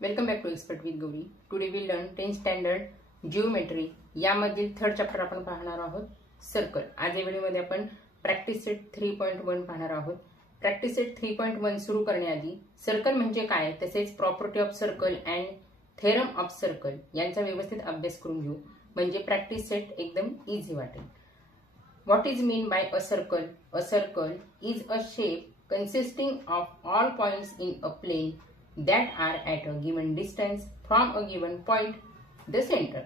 Welcome back to expert with Gauri. Today we learn 10th standard geometry यामधील third chapter आपण पाहणार आहोत circle. आज या व्हिडिओमध्ये आपण प्रॅक्टिस सेट 3.1 पाहणार आहोत. प्रॅक्टिस सेट 3.1 सुरू करण्याआधी सर्कल म्हणजे काय तसेच property of circle and theorem of circle यांचा व्यवस्थित अभ्यास करून घेऊ, म्हणजे प्रॅक्टिस सेट एकदम इझी वाटेल. What is mean by a circle? A circle is a shape consisting of all points in a plane that are at a given distance from a given point, the center.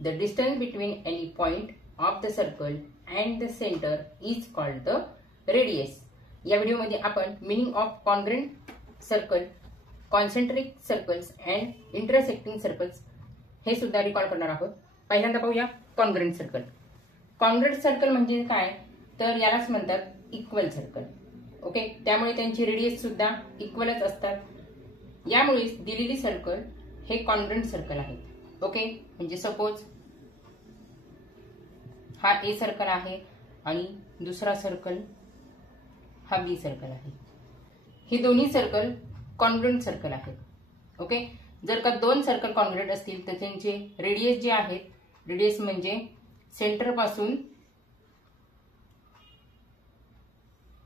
The distance between any point of the circle and the center is called the radius. या व्हिडिओमध्ये आपण meaning of congruent circle, concentric circles and intersecting circles हे सुद्धा recall करणार आहोत. पहिल्यांदा पाहूया congruent circle. Congruent circle म्हणजे काय, तर यालाच म्हणतात इक्वल सर्कल. ओके, त्यामुळे त्यांची रेडियस सुद्धा इक्वलच असतात. यामुळे दिलेली सर्कल हे कॉन्ग्रेंट सर्कल आहे. ओके, म्हणजे सपोज हा ए सर्कल आहे आणि दुसरा सर्कल हा बी सर्कल आहे. ही दोन्ही सर्कल कॉन्ग्रेंट सर्कल आहेत. ओके, जर का दोन सर्कल कॉन्ग्रेंट असतील तर त्यांचे रेडियस जे आहेत, रेडियस म्हणजे सेंटर पासून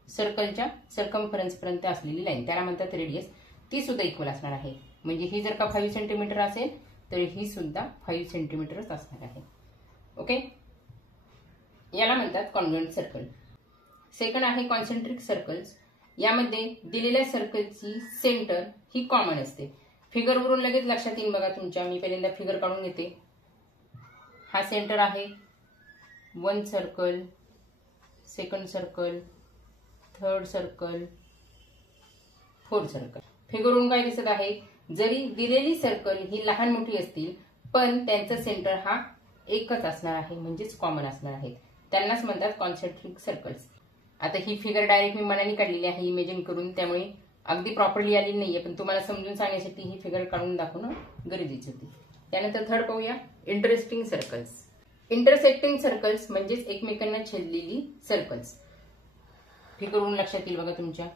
सर्कलच्या सर्कम्फरन्स पर्यंत असलेली लाईन, त्याला म्हणतात रेडियस, ती सुद्धा इक्वल असणार आहे. म्हणजे ही जर का 5 सेंटीमीटर असेल तर ही सुद्धा 5 सेंटीमीटरच असणार आहे. ओके, याला म्हणतात कॉन्ग्रुएंट सर्कल. सेकंड आहे कॉन्सेंट्रिक सर्कल्स. यामध्ये दिलेल्या सर्कलची सेंटर ही कॉमन असते. फिगरवरून लगेच लक्षात येईल बघा तुमच्या. मी पहिल्यांदा फिगर काढून घेते. हा सेंटर आहे, one circle, second circle, third circle, fourth circle. फिगरवरून काय दिसत आहे, जरी दिलेली सर्कल ही लहान मोठी असतील पण त्यांचा सेंटर हा एकच असणार आहे, म्हणजेच कॉमन असणार आहे. त्यांनाच म्हणतात कॉन्सेंट्रिक सर्कल्स. आता ही फिगर डायरेक्ट मी मनाने काढलेली आहे, इमेजिन करून, त्यामुळे अगदी प्रॉपरली आलेली नाहीये, पण तुम्हाला समजून सांगण्यासाठी ही फिगर काढून दाखवणं गरजेची होती. त्यानंतर थर्ड पाहूया इंटरेस्टिंग सर्कल्स. इंटरसेक्टिंग सर्कल्स म्हणजेच एकमेकांना छेदलेली सर्कल्स. फिगरवरून लक्षात येईल बघा तुमच्या.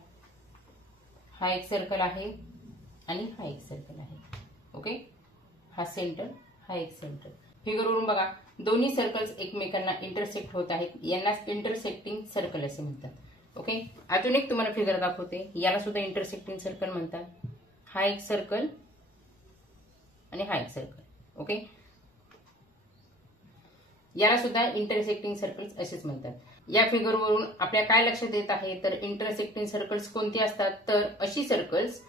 हा एक सर्कल आहे आणि हा एक सर्कल आहे. ओके, हा सेंटर, हा एक सेंटर. फिगरवरून बघा दोन्ही सर्कल्स एकमेकांना इंटरसेक्ट होत आहेत, यांनाच इंटरसेक्टिंग सर्कल असे म्हणतात. ओके, अजून एक तुम्हाला फिगर दाखवते, याला सुद्धा इंटरसेक्टिंग सर्कल म्हणतात. हा एक सर्कल आणि हा एक सर्कल. ओके, याला सुद्धा इंटरसेक्टिंग सर्कल्स असेच म्हणतात. या फिगरवरून आपल्या काय लक्षात येत आहे, तर इंटरसेक्टिंग सर्कल्स कोणती असतात, तर अशी सर्कल्स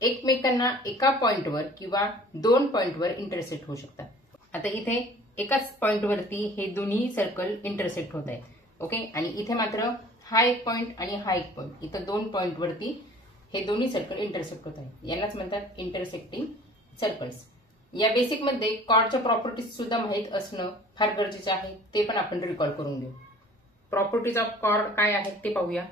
एकमेकांना एका पॉइंटवर किंवा दोन पॉइंटवर इंटरसेक्ट होऊ शकतात. आता इथे एकाच पॉइंटवरती हे दोन्ही सर्कल इंटरसेक्ट होत आहेत. ओके, आणि इथे मात्र हा एक पॉइंट आणि हा एक पॉइंट, इथं दोन पॉइंटवरती हे दोन्ही सर्कल इंटरसेक्ट होत आहेत. यालाच म्हणतात इंटरसेक्टिंग सर्कल्स. या बेसिक मध्ये कॉर्डच्या प्रॉपर्टीज सुद्धा माहित असणं फार गरजेचं आहे, ते पण आपण रिकॉल करून घेऊ. प्रॉपर्टीज ऑफ कॉर्ड काय आहेत ते पाहूया.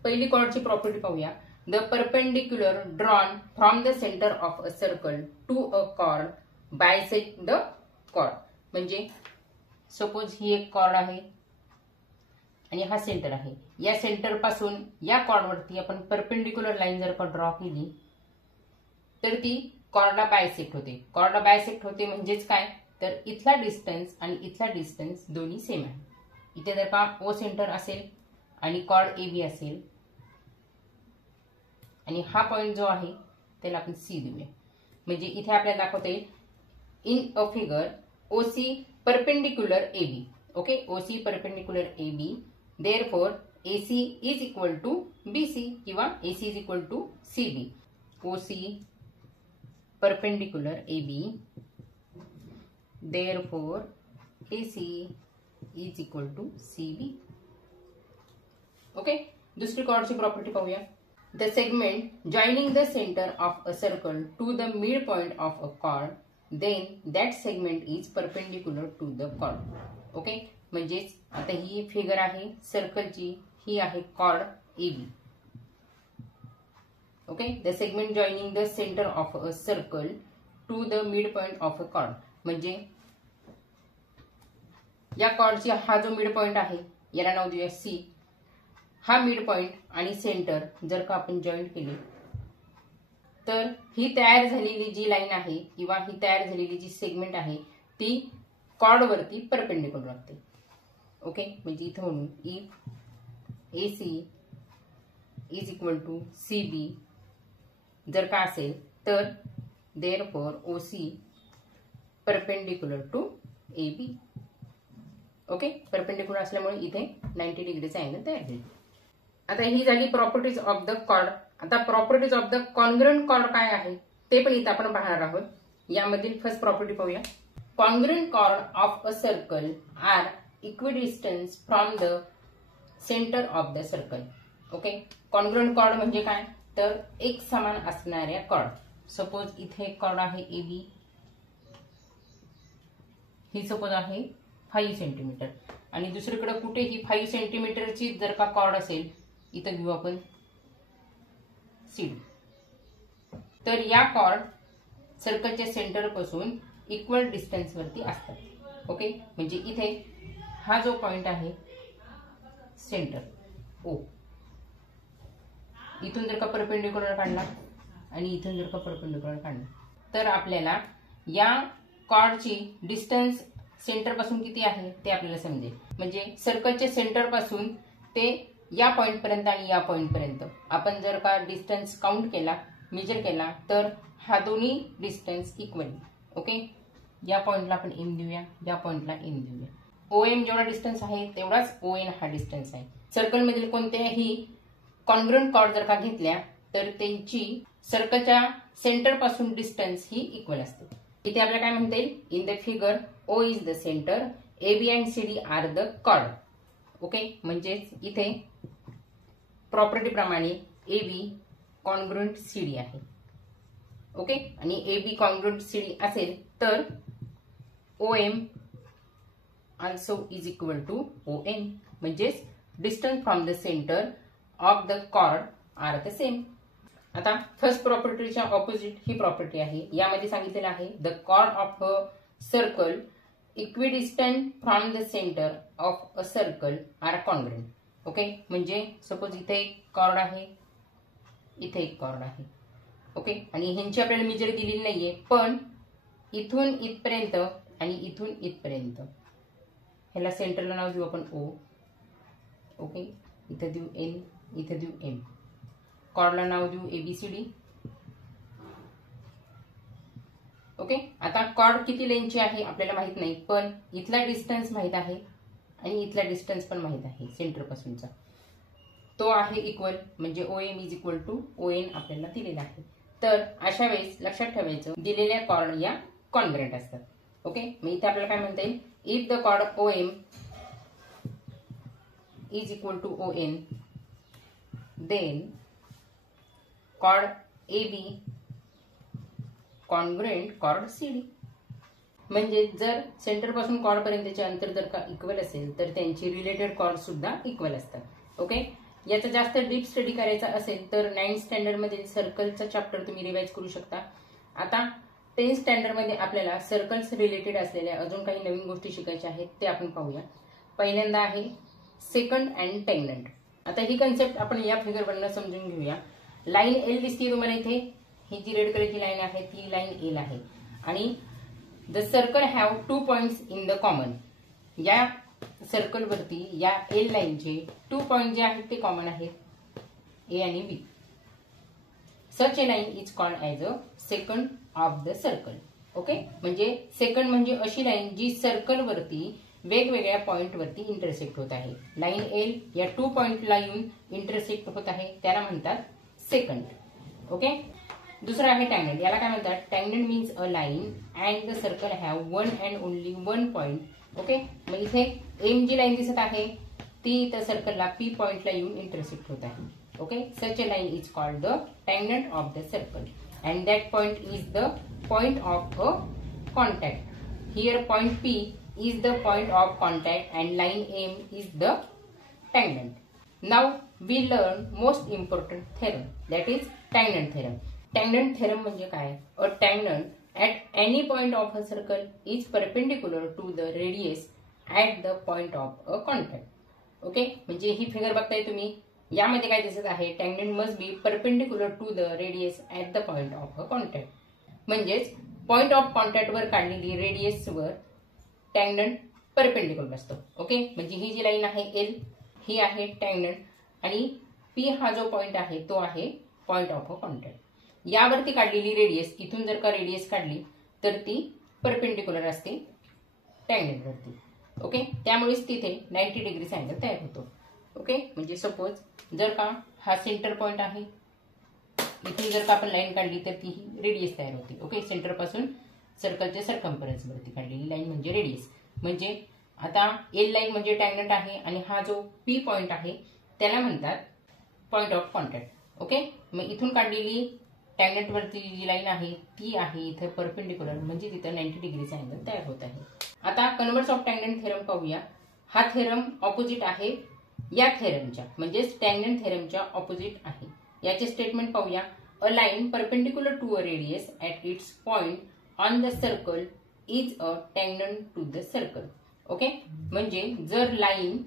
पहिली कॉर्डची प्रॉपर्टी पाहूया. The perpendicular drawn from the centre of a circle to a chord bisect the chord. म्हणजे सपोज ही एक कॉर्ड आहे आणि हा सेंटर आहे. या सेंटर पासून या कॉर्डवरती आपण परपेंडिक्युलर लाईन जर का ड्रॉ केली तर ती कॉर्डला बायसेक्ट होते. कॉर्डला बायसेक्ट होते म्हणजेच काय, तर इथला डिस्टन्स आणि इथला डिस्टन्स दोन्ही सेम आहे. इथे जर का ओ सेंटर असेल आणि कॉर्ड ए बी असेल आणि हा पॉइंट जो आहे त्याला आपण सी देऊया, म्हणजे इथे आपल्याला दाखवता येईल in a figure O C perpendicular A B. Okay, O C perpendicular A B, therefore A C is equal to B C किंवा A C is equal to C B. O C perpendicular AB, therefore AC is equal to CB. Okay, दुसरी कॉर्डची property पाहूया. The segment joining the center of a circle to the midpoint of a chord, then that segment is perpendicular to the chord. Okay, म्हणजेच आता ही figure आहे सर्कलची, ही आहे cord AB. Okay, the segment joining the center of a circle to the midpoint of a chord. म्हणजे या कॉर्डची हा जो mid point आहे याला नाव देऊया सी. हा मिड पॉइंट आणि सेंटर जर का आपण जॉईंट केले तर ही तयार झालेली जी लाईन आहे किंवा ही तयार झालेली जी सेगमेंट आहे ती कॉर्डवरती परपेंडिक्युलर लागते. ओके, म्हणजे इथं म्हणून if AC is equal to CB जर का असेल तर therefore OC perpendicular to AB. Okay, perpendicular असल्यामुळे इथे 90 डिग्रीचा अँगल तयार होईल. आता ही झाली प्रॉपर्टीज ऑफ द कॉर्ड. आता properties of the congruent chord काय आहे ते पण इथे आपण पाहणार आहोत. यामधील फर्स्ट प्रॉपर्टी पाहूया. Congruent chord of a circle are equidistance from the centre of the circle. Okay, congruent chord म्हणजे काय तर एक समान असणाऱ्या कॉर्ड. सपोज इथे एक कॉर्ड आहे AB, ही सपोज आहे 5 सेंटीमीटर आणि दुसरीकडे कुठेही 5 सेंटीमीटरची जर का कॉर्ड असेल, इथं घेऊ आपण CD, तर या कॉर्ड सर्कलच्या सेंटर पासून इक्वल डिस्टन्स वरती असतात. ओके, म्हणजे इथे हा जो पॉइंट आहे सेंटर O, इथून जर का परपेंडिक्युलर काढला आणि इथून जर का परपेंडिक्युलर काढला तर आपल्याला या कॉर्डची डिस्टन्स सेंटर पासून किती आहे ते आपल्याला समजेल. म्हणजे सर्कलच्या सेंटर पासून ते या पॉइंट पर्यंत आणि या पॉइंट पर्यंत आपण जर का डिस्टन्स काउंट केला, मेजर केला तर हा दोन्ही डिस्टन्स इक्वल. ओके, या पॉइंटला आपण M देऊया, या पॉइंटला M देऊया. OM जेवढा डिस्टन्स आहे तेवढाच ON हा डिस्टन्स आहे. सर्कलमधील कोणत्याही कॉन्ग्रुएंट कॉर्ड जर का घेतल्या तर त्यांची सर्कलच्या सेंटर पासून डिस्टन्स ही इक्वल असते. इथे आपल्याला काय म्हणता येईल, in the figure O is the centre, AB and CD are the chord. Okay, म्हणजेच इथे प्रॉपर्टी प्रमाणे AB कॉन्ग्रुएंट CD आहे. ओके, आणि AB कॉन्ग्रुएंट CD असेल तर OM also is equal to ON, म्हणजेच distance from the centre of the chord are the same. आता first प्रॉपर्टीच्या ऑपोजिट ही प्रॉपर्टी आहे. यामध्ये सांगितलेलं आहे the chord of a circle equidistant from the centre of a circle are congruent. Okay, म्हणजे suppose इथे एक कॉर्ड आहे, इथे एक कॉर्ड आहे. ओके, आणि ह्यांची आपल्याला मेजर दिलेली नाहीये, पण इथून इथपर्यंत आणि इथून इथपर्यंत ह्याला सेंटरला नाव देऊ आपण O. ओके, इथं देऊ N, इथं देऊ M. कॉर्डला नाव देऊ ABCD. ओके, आता कॉर्ड किती लेंथची आहे आपल्याला माहित नाही, पण इथला डिस्टन्स माहित आहे आणि इथला डिस्टन्स पण माहित आहे सेंटर पासूनचा, तो आहे इक्वल. म्हणजे OM is equal to ON आपल्याला दिलेला आहे. तर अशा वेळेस लक्षात ठेवायचं दिलेल्या कॉर्ड या कॉन्ग्रुएंट असतात. ओके, मग इथे आपल्याला काय म्हणता येईल, if the chord OM is equal to ON, then chord AB congruent chord CD. म्हणजे जर सेंटर पासून कॉर्ड पर्यंतचे अंतर जर का इक्वल असेल तर त्यांची रिलेटेड कॉर्ड सुद्धा इक्वल असतात. ओके, याचा जास्त डीप स्टडी करायचा असेल तर 9th स्टँडर्ड मध्ये सर्कलचा चॅप्टर तुम्ही रिवाइज करू शकता. आता 10th स्टँडर्ड मध्ये आपल्याला सर्कल्स रिलेटेड असलेल्या अजून काही नवीन गोष्टी शिकायच्या आहेत ते आपण पाहूया. पहिल्यांदा आहे सेकंड अँड टँगेंट. आता ही कन्सेप्ट आपण या फिगरवरून समजून घेऊया. लाईन L दिसते तुम्हाला इथे, ही जी रेड कलरची लाईन आहे ती लाईन L आहे आणि the circle have 2 points in the common. या सर्कल वरती या L लाईनचे 2 पॉइंट जे आहेत ते कॉमन आहेत, A आणि B. Such A line is called as a second of the circle. Okay, म्हणजे सेकंड म्हणजे अशी लाईन जी सर्कल वरती वेगवेगळ्या पॉइंट वरती इंटरसेक्ट होत आहे. लाईन L या 2 पॉइंटला येऊन इंटरसेक्ट होत आहे त्याला म्हणतात सेकंड. ओके, दुसरा आहे टँगेंट. याला काय म्हणतात, tangent means a line and the circle have one and only one point. Okay, मग इथे M जी लाईन दिसत आहे ती त्या सर्कलला P पॉइंटला येऊन इंटरसेक्ट होत आहे. Okay, such a line is called the tangent of the circle and that point is the point of a contact. Here point P is the point of contact and line M is the tangent. Now we learn most important theorem, that is tangent theorem. Tangent theorem म्हणजे काय, a tangent at any point of a circle is perpendicular to the radius at the point of a contact. Okay, म्हणजे ही figure बघताय तुम्ही, यामध्ये काय दिसत आहे, tangent must be perpendicular to the radius at the point of a contact. म्हणजेच point of कॉन्टॅक्टवर काढलेली रेडियसवर टँजंट परपेंडिक्युलर असतो. ओके, म्हणजे ही जी लाईन आहे एल ही आहे टँजंट आणि पी हा जो पॉइंट आहे तो आहे पॉइंट ऑफ अ कॉन्टॅक्ट. यावरती काढलेली रेडियस, इथून जर का रेडियस काढली तर ती परपेंडिक्युलर असते टँजंटवरती. ओके, त्यामुळेच तिथे 90 डिग्रीचा अँगल तयार होतो. ओके, म्हणजे सपोज जर का हा सेंटर पॉइंट आहे, इथून जर का आपण लाईन काढली तर ती रेडियस तयार होते. ओके, सेंटर पासून सर्कलच्या सर्कम्फरन्स वरती काढलेली लाईन म्हणजे रेडियस. म्हणजे आता एल लाईन म्हणजे टँजंट आहे आणि हा जो पी पॉइंट आहे त्याला म्हणतात पॉइंट ऑफ कॉन्टॅक्ट. ओके, मग इथून काढलेली टँजंट वरती जी लाईन आहे ती आहे इथे परपेंडिक्युलर, म्हणजे तिथं 90 डिग्रीचा अँगल तयार होत आहे. आता कन्व्हर्स ऑफ टँजंट थेरम पाहूया. हा थेरम ऑपोजिट आहे या थेरमच्या, म्हणजेच टँजंट थेरमच्या ऑपोजिट आहे. याचे स्टेटमेंट पाहूया. A line perpendicular to a radius at its point on the circle is a tangent to the circle. Okay, म्हणजे जर लाईन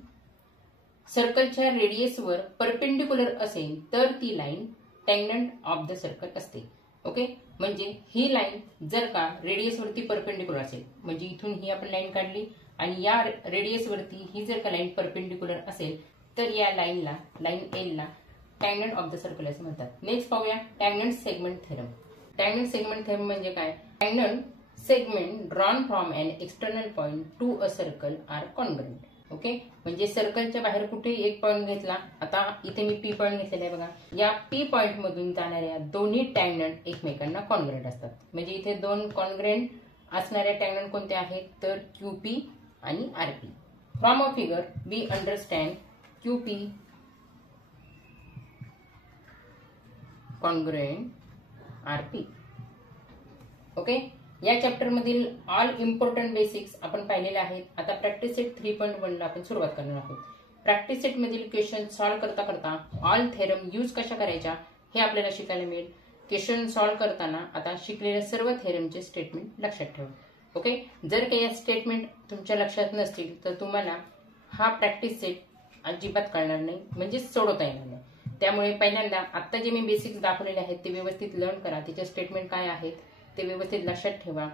सर्कलच्या रेडियसवर परपेंडिक्युलर असेल तर ती line tangent of the circle असते. ओके, म्हणजे ही लाईन जर का रेडियसवरती परपेंडिक्युलर असेल, म्हणजे इथून ही आपण लाईन काढली आणि या रेडियसवरती ही जर का लाईन परपेंडिक्युलर असेल तर या लाईनला, लाईन एलला टँजंट ऑफ द सर्कल असं म्हणतात. नेक्स्ट पाहूया tangent segment theorem. Tangent segment theorem म्हणजे काय? Tangent segment drawn from an external point to a circle are congruent. Okay, म्हणजे सर्कलच्या बाहेर कुठे एक पॉइंट घेतला, आता इथे मी पी पॉइंट घेतलेला आहे बघा, या पी पॉइंट मधून जाणाऱ्या दोन्ही टँजंट एकमेकांना कॉन्ग्रुएंट असतात. म्हणजे इथे दोन कॉन्ग्रुएंट असणाऱ्या टँजंट कोणत्या आहेत तर क्यूपी आणि RP. From a figure we understand QP congruent RP. Okay, या चॅप्टर मधील ऑल इम्पॉर्टंट बेसिक्स आपण पाहिलेले आहेत. आता प्रॅक्टिस सेट 3.1 ला आपण सुरुवात करणार आहोत. प्रॅक्टिस सेट मधील क्वेश्चन सॉल्व्ह करता करता ऑल थेरम यूज कशा करायच्या हे आपल्याला शिकायला मिळेल. क्वेश्चन सॉल्व्ह करताना आता शिकलेल्या सर्व थेरमचे स्टेटमेंट लक्षात ठेवा. ओके, जर काही स्टेटमेंट तुमच्या लक्षात नसतील तर तुम्हाला हा प्रॅक्टिस सेट अजिबात कळणार नाही, म्हणजे सोडवता येणार नाही. त्यामुळे पहिल्यांदा आता जे मी बेसिक्स दाखवलेले आहेत ते व्यवस्थित लर्न करा. त्याचे स्टेटमेंट काय आहेत ते व्यवस्थित लक्षात ठेवा.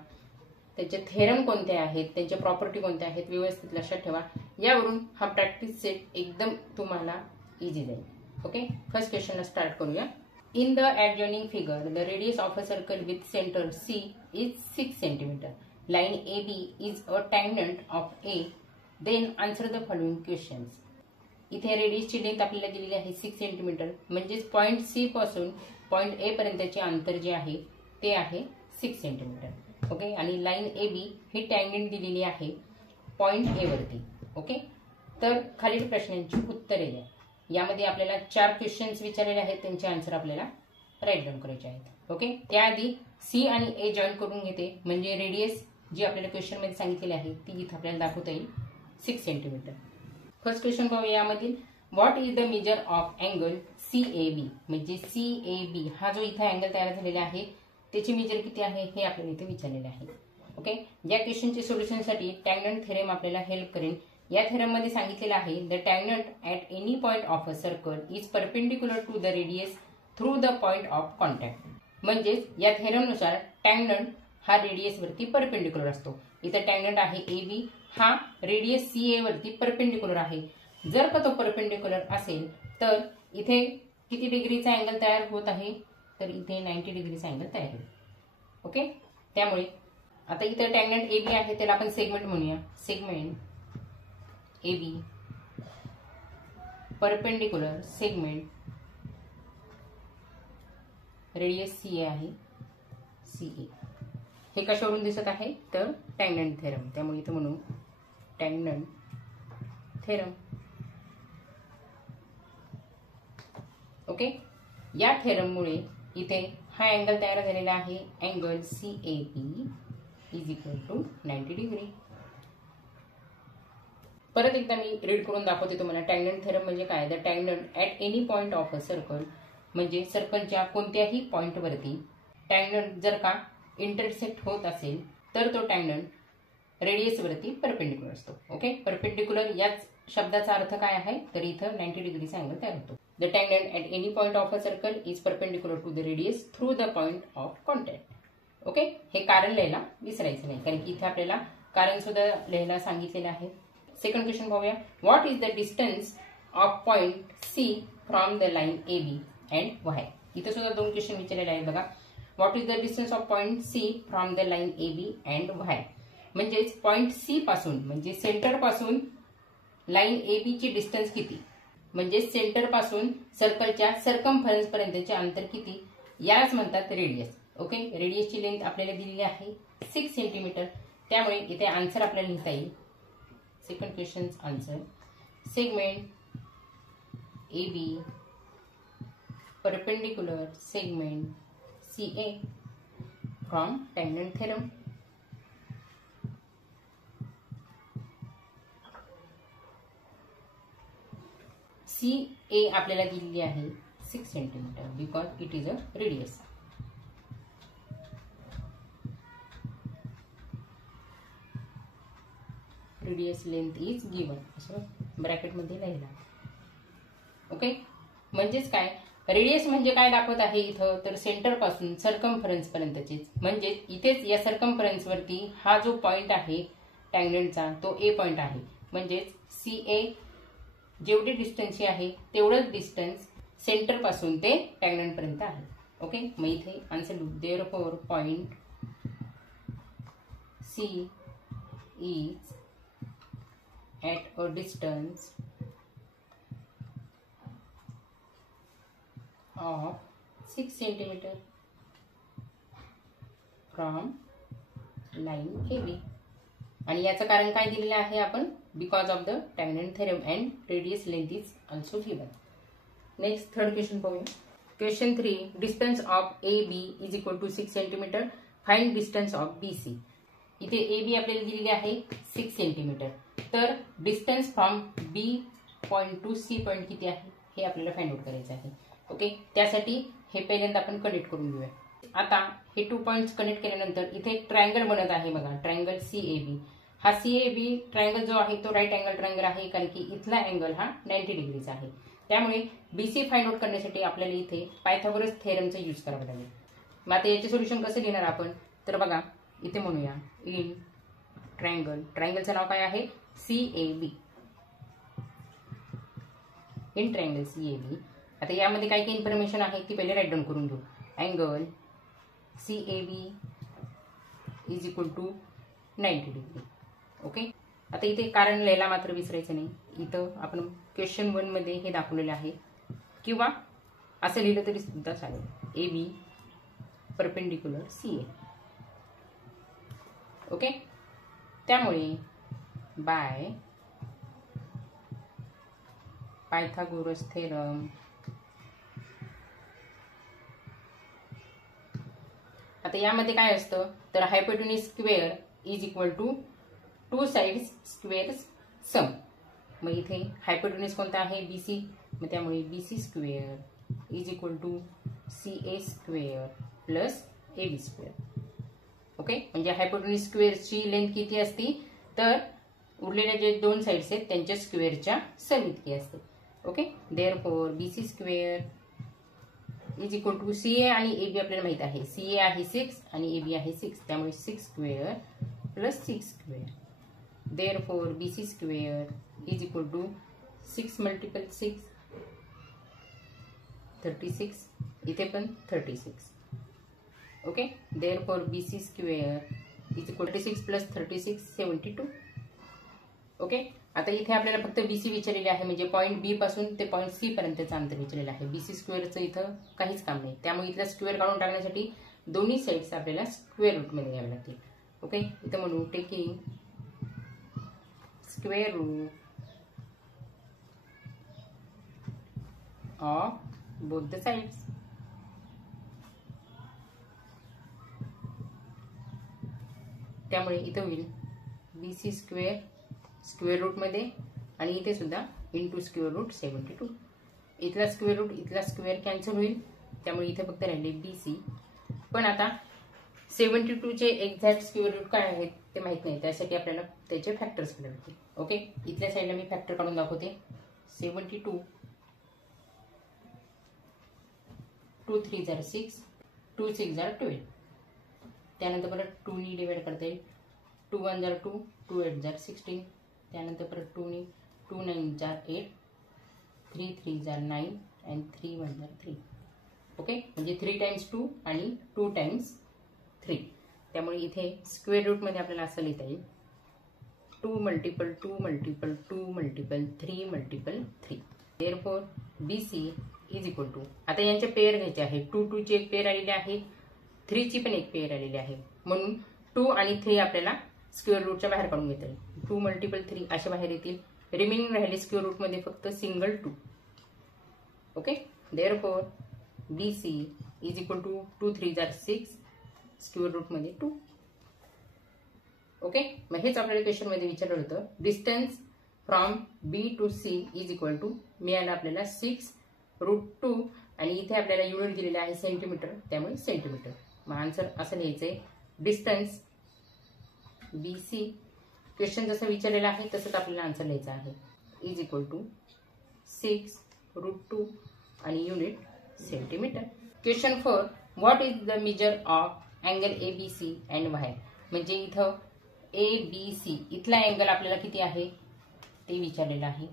त्याचे थेरम कोणते आहेत, त्यांच्या प्रॉपर्टी कोणत्या आहेत व्यवस्थित लक्षात ठेवा. यावरून हा प्रॅक्टिस सेट एकदम तुम्हाला इझी जाईल. ओके, फर्स्ट क्वेश्चनला स्टार्ट करूया. In the adjoining figure the radius of a circle with centre C is 6 centimetre. Line A B is a tangent of A. Then answer the following questions. इथे रेडियसची length आपल्याला दिलेली आहे 6 centimetre, म्हणजेच point C पासून point A पर्यंतचे अंतर जे आहे ते आहे 6 सेंटीमीटर. ओके, आणि लाईन ए बी ही टँजंट दिलेली आहे पॉइंट ए वरती. ओके, तर खालील प्रश्नांची उत्तरे द्या. यामध्ये आपल्याला 4 क्वेश्चन्स विचारलेले आहेत, त्यांचे आन्सर आपल्याला राईट डाऊन करायचे आहेत. ओके, त्याआधी सी आणि ए जॉईन करून घेते, म्हणजे रेडियस जी आपल्याला क्वेश्चन मध्ये सांगितलेली आहे ती इथे आपल्याला दाखवता येईल 6 सेंटीमीटर. फर्स्ट क्वेश्चन पाहूया. यामधील what is the measure of angle CAB. म्हणजे CAB हा जो इथे अँगल तयार झालेला आहे त्याची मेजर किती आहे हे आपल्याला इथे विचारलेले आहे. ओके, या क्वेश्चनचे सोल्युशनसाठी टँजंट थेरम आपल्याला हेल्प करेल. या थेरम मध्ये सांगितलेलं आहे the tangent at any point of a circle is perpendicular to the radius through the point of contact. म्हणजेच या थेरमनुसार टँजंट हा रेडियस वरती परपेंडिक्युलर असतो. इथे टँजंट आहे AB, हा रेडियस CA वरती परपेंडिक्युलर आहे. जर का तो परपेंडिक्युलर असेल तर इथे किती डिग्रीचा अँगल तयार होत आहे तर इथे 90 डिग्रीचा अँगल तयार होईल. ओके, त्यामुळे आता इथे टँजंट AB आहे त्याला आपण सेगमेंट म्हणूया. Segment AB perpendicular segment radius CA आहे CA. हे कशावरून दिसत आहे तर टँजंट थेरम. त्यामुळे इथे म्हणू टँजंट थेरम. ओके, या थेरममुळे इथे हा अँगल तयार झालेला आहे angle CAB is equal to 90 degree. परत एकदा मी रीड करून दाखवते तुम्हाला. टँजंट थेरम म्हणजे काय? The tangent at any point of a circle, म्हणजे सर्कलच्या कोणत्याही पॉइंट वरती टँजंट जर का इंटरसेक्ट होत असेल तर तो टँजंट रेडियस वरती परपेंडिक्युलर असतो. ओके, परपेंडिक्युलर याच शब्दाचा अर्थ काय आहे तर इथं 90 डिग्रीचा अँगल तयार होतो. The the tangent at any point of a circle is perpendicular to the radius through the point of contact. Okay, हे कारण लिहायला विसरायचं नाही, कारण की इथे आपल्याला कारण सुद्धा लिहायला सांगितलेलं आहे. सेकंड क्वेश्चन पाहूया. What is the distance of point C from the line A B and Y. इथे सुद्धा 2 क्वेश्चन विचारलेले आहेत बघा. What is the distance of point C from the line A B and Y. म्हणजेच point C पासून म्हणजे centre पासून line A बी ची डिस्टन्स किती, म्हणजे सेंटर पासून सर्कलच्या सर्कमफरन्स पर्यंतचे अंतर किती, यालाच म्हणतात रेडियस. ओके, रेडियसची लेंथ आपल्याला दिलेली आहे 6 सेंटीमीटर. त्यामुळे इथे आन्सर आपल्याला लिहिता येईल. Second question answer. Segment A B perpendicular segment C A from tangent theorem. C A आपल्याला दिलेली आहे 6 centimetre because it is a radius. Radius length is given असं ब्रॅकेटमध्ये लिहिला. ओके, म्हणजेच काय, रेडियस म्हणजे काय दाखवत आहे इथं, तर सेंटर पासून सर्कमफरन्स पर्यंतचे. म्हणजे इथेच या सर्कमफरन्स वरती हा जो पॉइंट आहे टँजेंटचा तो ए पॉइंट आहे. म्हणजेच सी ए जेवढी डिस्टन्स आहे तेवढंच डिस्टन्स सेंटर पासून ते टँजेंट पर्यंत आहे. ओके, मग इथे आन्सर लिहू. Therefore point C is at a distance of 6 centimeter from line AB. आणि याचं कारण काय दिलेलं आहे आपण, because of the tangent theorem and radius length is also given. Next third question पाहूया. Question 3. Distance of A B is equal to 6 centimetre. Find distance of B C. इथे A B आपल्याला दिलेली आहे 6 सेंटीमीटर. तर distance from B point to C point किती आहे हे आपल्याला फाइंड आउट करायचं आहे. ओके, त्यासाठी हे पहिल्यांदा आपण कनेक्ट करून घेऊया. आता हे 2 पॉइंट्स कनेक्ट केल्यानंतर इथे एक ट्रायंगल बनत आहे बघा, ट्रायंगल CAB. हा CAB ट्रायंगल जो आहे तो राईट अँगल ट्रायंगल आहे, कारण की इथला अँगल हा 90 डिग्रीचा आहे. त्यामुळे BC फाइंड आउट करण्यासाठी आपल्याला इथे पायथागोरस थेरमचा यूज करावा लागेल. मग आता याचे सोल्युशन कसं लिहिणार आपण, तर बघा इथे म्हणूया इन ट्रायंगल. ट्रायंगलचं नाव काय आहे, CAB. In triangle CAB. आता यामध्ये काय काय इन्फॉर्मेशन आहे ती पहिले राईट डाऊन करून घेऊ. Angle CAB is equal to 90 degree. Okay, आता इथे कारण लिहायला मात्र विसरायचं नाही. इथं आपण क्वेश्चन 1 मध्ये हे दाखवलेलं आहे, किंवा असं लिहिलं तरी सुद्धा चालेल. AB perpendicular CA. ओके, त्यामुळे बाय पायथागोरस थेरम आता यामध्ये काय असतं, तर hypotenuse square is equal to 2 sides squares sum. मग इथे हायपोटेन्यूज कोणता आहे, BC. मग त्यामुळे BC square is equal to CA square plus AB square. Okay, म्हणजे हायपोटेन्यूज स्क्वेअरची लेंथ किती असती, तर उरलेल्या जे 2 साइड्स आहेत त्यांच्या स्क्वेअरच्या सम इतकी असते. Okay, therefore BC square is equal to CA आणि AB आपल्याला माहित आहे. CA आहे 6 आणि AB आहे 6, त्यामुळे 6 square plus 6 square. Therefore BC square is equal to 6 multiple 6 36. इथे पण 36. Okay, therefore BC square is equal to 6 plus 36 72. Okay, आता इथे आपल्याला फक्त BC विचारलेले आहे, म्हणजे पॉईंट B पासून ते पॉईंट C पर्यंतचं अंतर विचारलेलं आहे. BC स्क्वेअरचं इथं काहीच काम नाही, त्यामुळे इथला स्क्वेअर काढून टाकण्यासाठी दोन्ही साइड्स आपल्याला स्क्वेअर रूटमध्ये घ्यावे लागतील. ओके, इथं म्हणू taking square root of both the sides. त्यामुळे इथं होईल BC स्क्वेअर स्क्वेअर रूट मध्ये आणि इथे सुद्धा इंटू स्क्वेअर रूट 72. इथला स्क्वेअर कॅन्सल होईल, त्यामुळे इथे फक्त राहिले BC. पण आता 72 चे एक्झॅक्ट स्क्वेअर रूट काय आहेत ते माहित नाही, त्यासाठी आपल्याला त्याचे फॅक्टर्स काढावे लागतील. ओके, इथल्या साईडला मी फॅक्टर काढून दाखवते. 72 2 3 जार 6, 2 6 जार 12. त्यानंतर परत 2 नी डिवाइड करता येईल. 2 1 जार 2, 2 8 जार 16. त्यानंतर परत 2 नी, 2 9 जार 8, 3 3 जार 9 and 3 1 जार 3. ओके, म्हणजे 3 टाइम्स 2 आणि 2 टाइम्स 3. त्यामुळे इथे स्क्वेअर रूट मध्ये आपल्याला असं लिहिता येईल 2 multiple 2 multiple 2 multiple 3 multiple 3. Therefore BC is equal to, आता यांचे पेअर घ्यायचे आहे. 2 2 ची एक पेअर आलेली आहे, 3 ची पण एक पेअर आलेली आहे. म्हणून 2 आणि 3 आपल्याला स्क्वेअर रूटच्या बाहेर काढून घेता येईल. 2 मल्टिपल 3 असे बाहेर येतील. रिमेनिंग राहिले स्क्वेअर रूट मध्ये फक्त single 2. Okay, therefore BC is equal to 2 3 जार 6, स्क्वेअर रूट मध्ये 2. ओके, मग हेच आपल्याला क्वेश्चन मध्ये विचारलं होतं. Distance from B to C is equal to मिळालं आपल्याला 6√2 आणि इथे आपल्याला युनिट दिलेले आहे सेंटीमीटर, त्यामुळे सेंटीमीटर. मग आन्सर असं लिहायचंय डिस्टन्स BC, क्वेश्चन जसं विचारलेलं आहे तसंच आपल्याला आन्सर लिहायचं आहे, इज इक्वल टू 6√2 आणि unit centimetre. Question 4, what is the measure of angle ABC and Y. म्हणजे इथं ABC इथला अँगल आपल्याला किती आहे ते विचारलेलं आहे,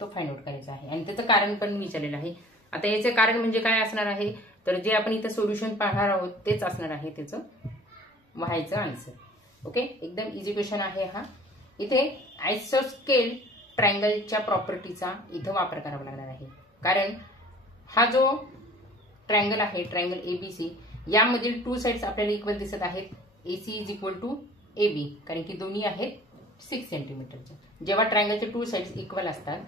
तो फाइंड आउट करायचा आहे आणि त्याचं कारण पण विचारलेलं आहे. आता याचे कारण म्हणजे काय असणार आहे, तर जे आपण इथं सोल्युशन पाहणार आहोत तेच असणार आहे त्याचं व्हायचं आन्सर. ओके, एकदम इझी क्वेश्चन आहे हा. इथे आयसोस्केल ट्रायंगलच्या प्रॉपर्टीचा इथं वापर करावा लागणार आहे, कारण हा जो ट्रायंगल आहे, ट्रायंगल ABC, यामधील 2 साइड्स आपल्याला इक्वल दिसत आहेत. AC is equal to AB, कारण की दोन्ही आहेत 6 सेंटीमीटरचे. जेव्हा ट्रायंगलचे 2 साइड्स इक्वल असतात,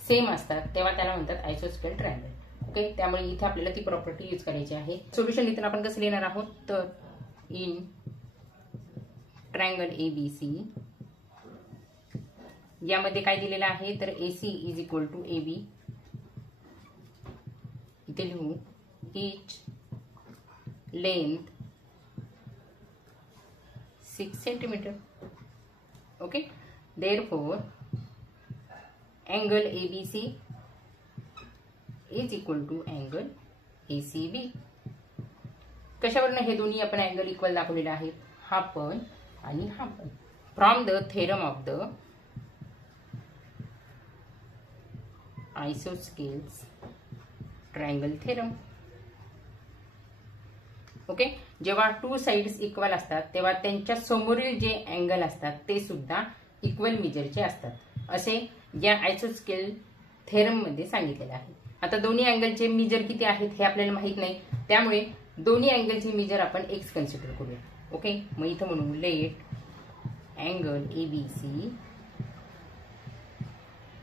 सेम असतात, तेव्हा त्याला म्हणतात आयसोस्केल ट्रायंगल. ओके, त्यामुळे इथे आपल्याला ती प्रॉपर्टी यूज करायची आहे. सोल्युशन लिहिताना आपण कसं लिहिणार आहोत, तर इन ट्रायंगल ABC यामध्ये काय दिलेलं आहे, तर AC is equal to AB. इथे लिहू each length 6 centimetre. Okay, therefore angle ABC is equal to angle ACB. कशावरनं हे दोन्ही आपण अँगल इक्वल दाखवलेले आहेत, हा पण आणि हा पण. From the theorem of the आयसोस्केल्स triangle theorem. Okay, जेव्हा 2 साइड्स इक्वल असतात तेव्हा त्यांच्या समोरील जे अँगल असतात ते सुद्धा इक्वल मेजरचे असतात, असे या आयसोस्केल थेरम मध्ये सांगितलेलं आहे. आता दोन्ही अँगलचे मेजर किती आहेत हे आपल्याला माहित नाही, त्यामुळे दोन्ही अँगलचे मेजर आपण x कन्सिडर करूया. ओके, मग इथं म्हणू let angle ABC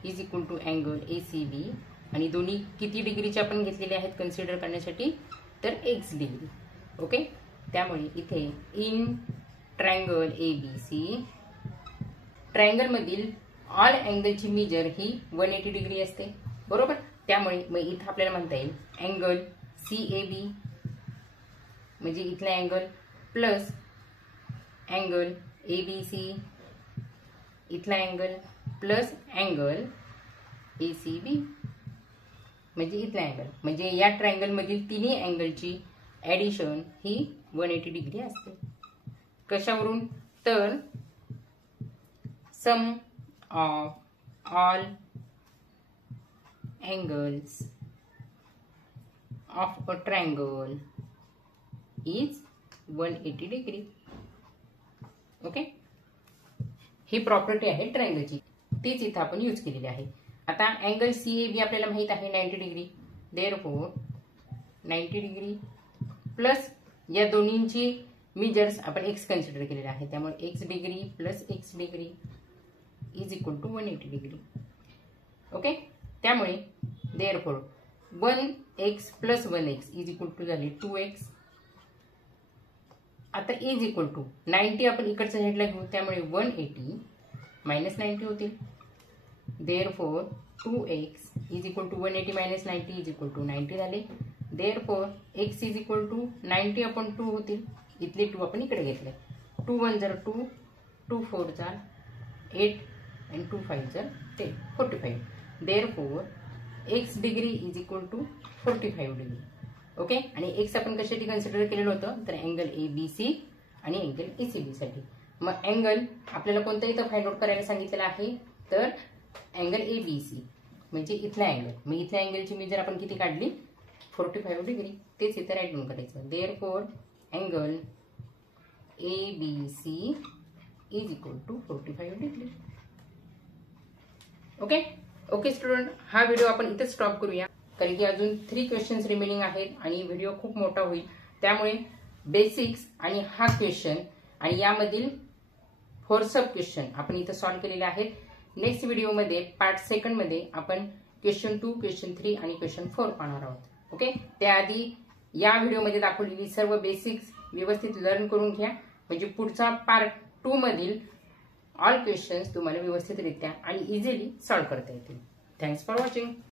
is equal to angle ACB, आणि दोन्ही किती डिग्रीचे आपण घेतलेले आहेत कन्सिडर करण्यासाठी, तर x डिग्री. ओके, त्यामुळे इथे इन ट्रायंगल ABC, ट्रायंगल मधील ऑल अँगलची मेजर ही 180 डिग्री असते, बरोबर. त्यामुळे मग इथं आपल्याला म्हणता येईल अँगल CAB म्हणजे इथला अँगल प्लस अँगल ABC इथला अँगल प्लस अँगल ACB म्हणजे इथला अँगल. म्हणजे या ट्रायंगल मधील तिन्ही अँगलची ऍडिशन ही 180 डिग्री असते. कशावरून, तर sum of all angles of a triangle is 180 degree. Okay, ही प्रॉपर्टी आहे ट्रायंगलची, तीच इथं आपण यूज केलेली आहे. आता अँगल CAB आपल्याला माहित आहे 90 डिग्री. देअरफॉर 90 डिग्री प्लस या दोन्हींची मेजर्स आपण x कन्सिडर केलेले आहे, त्यामुळे x degree plus x degree is equal to 180 degree. Okay, त्यामुळे therefore 1x plus 1x is equal to झाली 2x. आता इज इक्वल टू 90 आपण इकडच्या साईडला घेऊ, त्यामुळे 180 मायनस 90 होतील. Therefore 2x is equal to 180 minus 90 is equal to 90 झाले. Therefore x is equal to 90 upon 2 होतील. इथले 2 आपण इकडे घेतले. 2 1 जर 2, 2 4 जर 8 and 2 5 जर 10, 45. Therefore, x degree is equal to 45 degree. Okay. आणि एक्स आपण कशासाठी कन्सिडर केलेलं होतं, तर अँगल ABC आणि अँगल ACB साठी. मग अँगल आपल्याला कोणतं इथं फाइंड आउट करायला सांगितलेलं आहे, तर अँगल ABC म्हणजे इथला अँगल. मग इथल्या अँगलची मेजर आपण किती काढली, 45 डिग्री. तेच इथं राईट डाऊन करायचं. Therefore angle ABC is equal to 45 degree. Okay. Okay student, हा व्हिडिओ आपण इथे स्टॉप करूया, कारण की अजून 3 क्वेश्चन्स रिमेनिंग आहेत आणि व्हिडिओ खूप मोठा होईल. त्यामुळे बेसिक्स आणि हा क्वेश्चन आणि यामधील 4 सब क्वेश्चन आपण इथं सॉल्व्ह केलेले आहेत. नेक्स्ट व्हिडिओमध्ये पार्ट 2 मध्ये आपण क्वेश्चन 2, क्वेश्चन 3 आणि क्वेश्चन 4 पाहणार आहोत. ओके. त्याआधी या व्हिडिओमध्ये दाखवलेली सर्व बेसिक्स व्यवस्थित लर्न करून घ्या, म्हणजे पुढचा पार्ट 2 मधील ऑल क्वेश्चन्स तुम्हाला व्यवस्थितरित्या आणि इझिली सॉल्व्ह करता येतील. Thanks for watching.